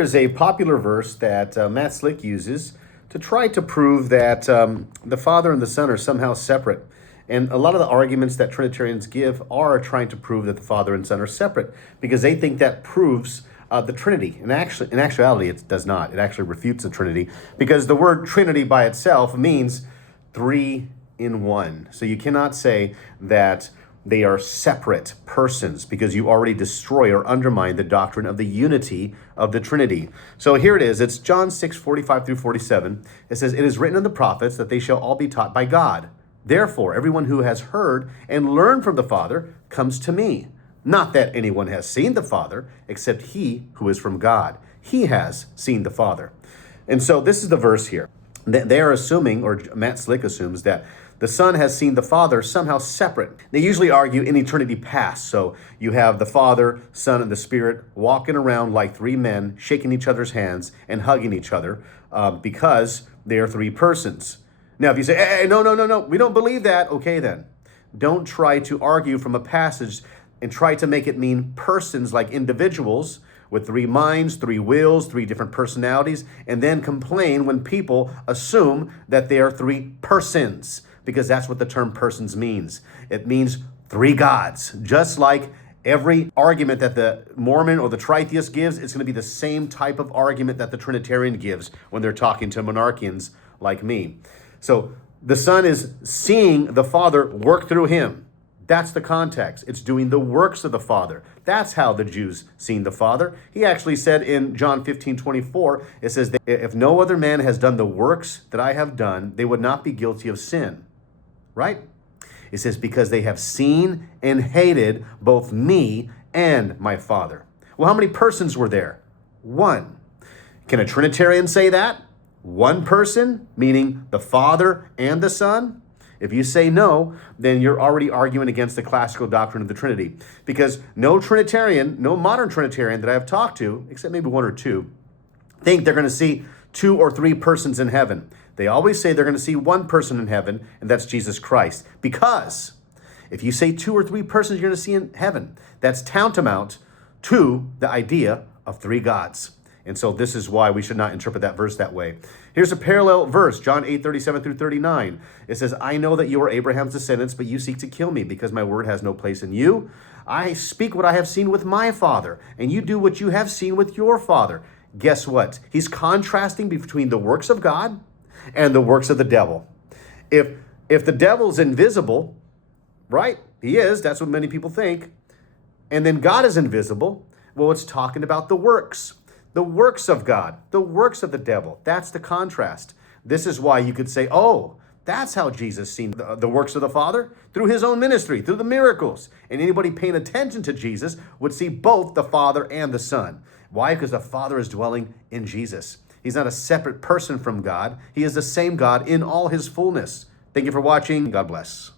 There's a popular verse that Matt Slick uses to try to prove that the Father and the Son are somehow separate. And a lot of the arguments that Trinitarians give are trying to prove that the Father and Son are separate because they think that proves the Trinity. And actually, in actuality, it does not. It actually refutes the Trinity because the word Trinity by itself means three in one. So you cannot say that they are separate persons because you already destroy or undermine the doctrine of the unity of the Trinity. So here it is. It's John 6:45 through 47. It says, "It is written in the prophets that they shall all be taught by God. Therefore, everyone who has heard and learned from the Father comes to me. Not that anyone has seen the Father, except he who is from God. He has seen the Father." And so this is the verse here. They are assuming, or Matt Slick assumes, that the Son has seen the Father somehow separate. They usually argue in eternity past. So you have the Father, Son, and the Spirit walking around like three men, shaking each other's hands and hugging each other because they are three persons. Now, if you say, hey, no, we don't believe that, okay then. Don't try to argue from a passage and try to make it mean persons like individuals with three minds, three wills, three different personalities, and then complain when people assume that they are three persons, because that's what the term persons means. It means three gods. Just like every argument that the Mormon or the Tritheist gives, it's going to be the same type of argument that the Trinitarian gives when they're talking to monarchians like me. So the Son is seeing the Father work through him. That's the context. It's doing the works of the Father. That's how the Jews seen the Father. He actually said in John 15:24, it says, that if no other man has done the works that I have done, they would not be guilty of sin. Right? It says, because they have seen and hated both me and my Father. Well, how many persons were there? One. Can a Trinitarian say that? One person, meaning the Father and the Son? If you say no, then you're already arguing against the classical doctrine of the Trinity. Because no Trinitarian, no modern Trinitarian that I have talked to, except maybe one or two, think they're going to see two or three persons in heaven. They always say they're going to see one person in heaven, and that's Jesus Christ. Because if you say two or three persons you're going to see in heaven, that's tantamount to the idea of three gods. And so this is why we should not interpret that verse that way. Here's a parallel verse, John 8:37 through 39. It says, I know that you are Abraham's descendants, but you seek to kill me because my word has no place in you. I speak what I have seen with my Father, and you do what you have seen with your father. Guess what? He's contrasting between the works of God and the works of the devil. If the devil's invisible, right? He is. That's what many people think. And then God is invisible. Well, it's talking about the works. The works of God, the works of the devil. That's the contrast. This is why you could say, oh, that's how Jesus seen the works of the Father, through his own ministry, through the miracles. And anybody paying attention to Jesus would see both the Father and the Son. Why? Because the Father is dwelling in Jesus. He's not a separate person from God. He is the same God in all his fullness. Thank you for watching. God bless.